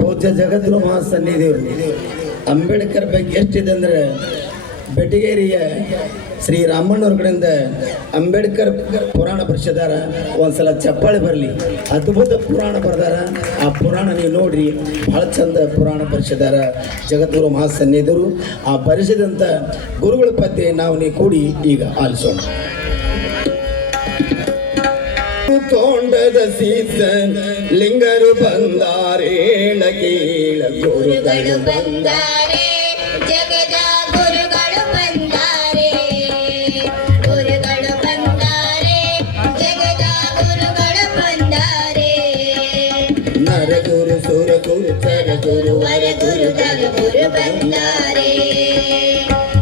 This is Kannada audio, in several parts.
ಪೂಜ್ಯ ಜಗದ್ಗುರು ಮಹಾಸನ್ನಿಧಿಯವರು ಅಂಬೇಡ್ಕರ್ ಬಗ್ಗೆ ಎಷ್ಟಿದೆ ಅಂದರೆ ಬೆಟಗೇರಿಯ ಶ್ರೀ ರಾಮಣ್ಣವ್ರ ಕಡೆಯಿಂದ ಅಂಬೇಡ್ಕರ್ ಪುರಾಣ ಬರೆಸಿದಾರ. ಒಂದ್ಸಲ ಚಪ್ಪಾಳೆ ಬರಲಿ, ಅದ್ಭುತ ಪುರಾಣ ಬರ್ದಾರ. ಆ ಪುರಾಣ ನೀವು ನೋಡ್ರಿ, ಭಾಳ ಚಂದ ಪುರಾಣ ಬರೆಸಿದಾರ ಜಗದ್ಗುರು ಮಹಾಸನ್ನಿಧಿಯವರು. ಆ ಬರೆಸಿದಂಥ ಗುರುಗಳ ಪದ್ಯ ನಾವು ನೀವು ಕೂಡಿ ಈಗ ಆಲಿಸೋಣ. ತೋಂಡದ ಸೀತ ಲಿಂಗರು ಬಂದಾರೆ, ಕೇಳ ಗುರುಗಳು ಬಂದಾರೆ, ಜಗದ ಗುರುಗಳು ಬಂದಾರೆ, ಗುರುಗಳು ಬಂದಾರೆ, ಜಗದ ಗುರುಗಳು ಬಂದಾರೆ. ನರಗುರು ಸುರಗುರು ಗುರು ವರ ಗುರು ಧರ ಗುರು ಬಂದಾರೆ.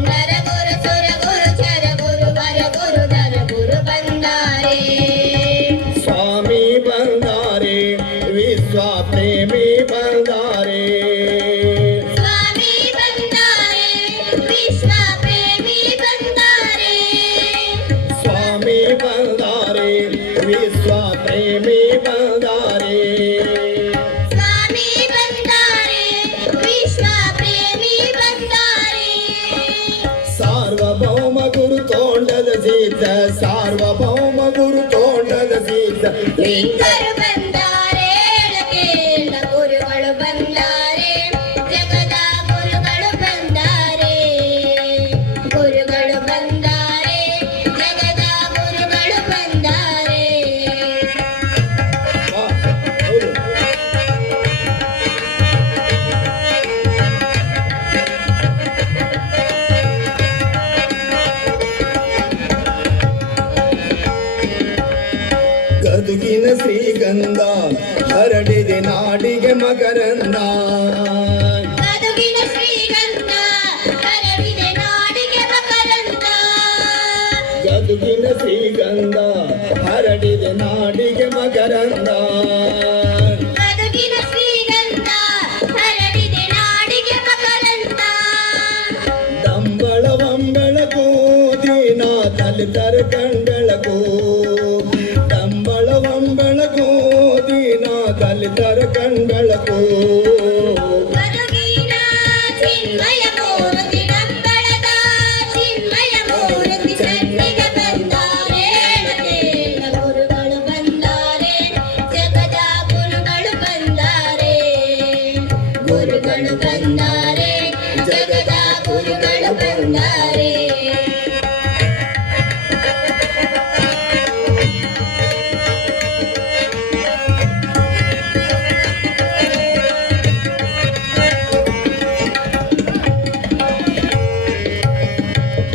ನರಗುರು ಸುರಗುರು ಚರ ಗುರು ವರ ಗುರು ಧರ ಗುರು ಬಂದಾರೆ. ಸ್ವಾಮಿ ಬಂದಾರೆ, ವಿಶ್ವ ಪ್ರೇಮಿ ಬಂದಾರೆ, ಸ್ವಾಮಿ ಬಂದಾರೆ, ವಿಶ್ವ ಪ್ರೇಮಿ ಬಂದಾರೆ. ಸ್ವಾಮಿ ಬಂದಾರೆ, ವಿಶ್ವ ಪ್ರೇಮಿ ಬಂದಾರೆ. ಸ್ವಾಮಿ ಬಂದಾರೆ, ವಿಶ್ವ ಪ್ರೇಮಿ ಬಂದಾರೆ. ಸಾರ್ವಭೌಮ ಗುರು ತೋಂಡದ ಸೀತ, ಸಾರ್ವಭೌಮ ಗುರು ತೋಂಡದ ಸೀತ ಲಿಂಗರು ಬಂದಾರೆ, ಕೇಳ ಗುರುಗಳು ಬಂದಾರೆ, ಜಗದ ಗುರುಗಳು ಬಂದಾರೆ, ಗುರುಗಳು ಬಂದಾರೆ, ಜಗದ ಗುರುಗಳು ಬಂದಾರೆ. ಹೌದು. ಗದುಗಿನ ಶ್ರೀಗಂಧ ಹರಡಿದೆ ನಾಡಿಗೆ ಮಕರಂದ, ಗದುಗಿನ ಶ್ರೀಗಂಧ ಹರಡಿದೆ ನಾಡಿಗೆ ಮಕರಂದ. ಗದುಗಿನ ಶ್ರೀಗಂಧ ಹರಡಿದೆ ನಾಡಿಗೆ ಮಕರಂದ. ಗದುಗಿನ ಶ್ರೀಗಂಧ ಹರಡಿದೆ ನಾಡಿಗೆ ಮಕರಂದ. ದಂಬಳವಂಬಳಕೂ ದಿನ ದಲಿತರ ಕಂಡಳಕೂ, ದಂಬಳವಂಬಳಕೂ ದಿನ ದಲಿತರ ಕಂಡಳಕೂ. ಗದುಗಿನ ಚಿನ್ಮಯ ಮೂರ್ತಿ ಡಂಬಳದ ಚಿನ್ಮಯ ಮೂರ್ತಿ ಸನ್ನಿಗೆ ಬಂದಾರೆ, ಕೇಳ ಗುರುಗಳು ಬಂದಾರೆ, ಜಗದ ಗುರುಗಳು ಬಂದಾರೆ, ಗುರುಗಳು ಬಂದಾರೆ, ಜಗದ ಗುರುಗಳು ಬಂದಾರೆ.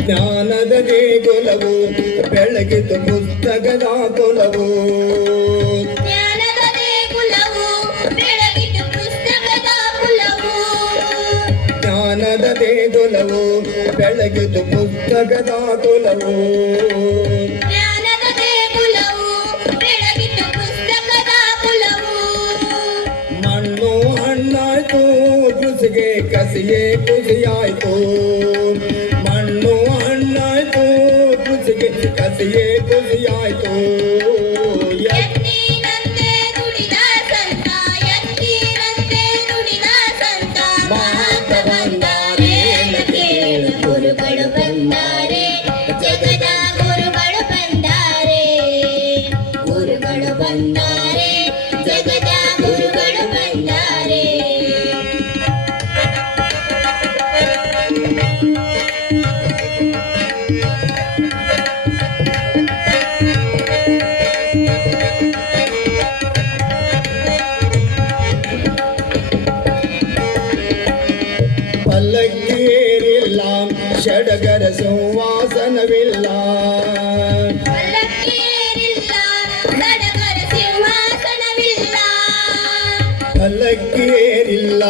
ಜ್ಞಾನದ ದೇಗುಲವು ಬೆಳಗಿತು ಪುಸ್ತಕದ ಕುಲವು, ಜ್ಞಾನದ ದೇಗುಲವು ಬೆಳಗಿತು ಪುಸ್ತಕದ ಕುಲವು. ಜ್ಞಾನದ ದೇಗುಲವು ಬೆಳಗಿತು ಪುಸ್ತಕದ ಕುಲವು. ಜ್ಞಾನದ ದೇಗುಲವು ಬೆಳಗಿತು ಪುಸ್ತಕದ ಕುಲವು. ಮಣ್ಣು ಹಣ್ಣಾಯ್ತು ಕೃಷಿಗೆ ಕಸಿಯೇ ಖುಷಿಯಾಯ್ತು, ಮಣ್ಣು ಹಣ್ಣಾಯ್ತು ಕೃಷಿಗೆ ಕಸಿಯೇ ಖುಷಿಯಾಯ್ತು. ಎತ್ತಿನಂತೆ ನುಡಿದ ಸಂತ, ಎತ್ತಿನಂತೆ ನುಡಿದ ಸಂತ, ಮಹಾಂತ ಬಂದಾರೆ, ಕೇಳ ಗುರುಗಳು ಬಂದಾರೆ, ಜಗದ ಗುರುಗಳು ಬಂದಾರೆ, ಗುರುಗಳು ಬಂದಾರೆ, ಜಗದ ಗುರುಗಳು ಬಂದಾರೆ. ಪಲ್ಲಕ್ಕಿಯೇರಿಲ್ಲ ಷಡಗರ ಸಿಂಹಾಸನವಿಲ್ಲ, ಪಲ್ಲಕ್ಕಿಯೇರಿಲ್ಲ, ಸಡಗರ ಸಿಂಹಾಸನವಿಲ್ಲ. ಪಲ್ಲಕ್ಕಿಯೇರಿಲ್ಲ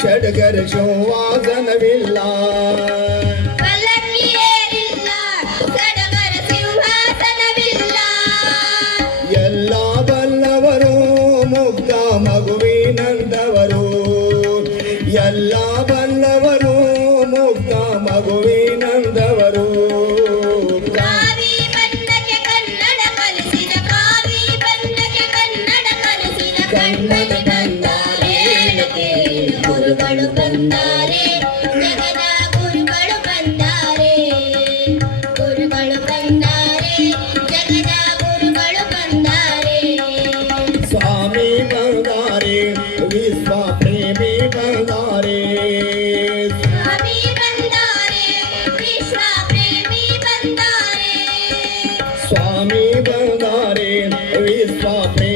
ಷಡಗರ ಸಿಂಹಾಸನವಿಲ್ಲ. ಪಲ್ಲಕ್ಕಿಯೇರಿಲ್ಲ, ಸಡಗರ ಸಿಂಹಾಸನವಿಲ್ಲ. ಎಲ್ಲ ಬಲ್ಲವರು ಮುಗ್ಧ ಮಗುವಿನಂದವರು, ಎಲ್ಲ ಬಲ್ಲವರು ಮುಗ್ಧ ಮಗುವಿನಂದವರು. ಕಾವಿ ಬಣ್ಣಕ್ಕೆ ಕನ್ನಡ ಕಲಿಸಿದ ಕಾವಿ ಬಣ್ಣ ಕಣ್ಮನೆ ಬಂದಾರೆ ಗುರುಗಳು ಬಂದಾರೆ ಜಗದ ಗುರುಗಳು ಬಂದಾರೆ ಗುರುಗಳು ಬಂದಾರೆ ಜಗದ ಗುರುಗಳು ಬಂದಾರೆ ಸ್ವಾಮಿ ಬಂದಾರೆ ವಿಶ್ವ ಪ್ರೇಮಿ ಬಂದಾರೆ ಸ್ವಾಮಿ ಬಂದಾರೆ ವಿಶ್ವ ಪ್ರೇಮಿ ಬಂದಾರೆ ಸ್ವಾಮಿ ಬಂದಾರೆ ವಿಶ್ವ ಪ್ರೇಮಿ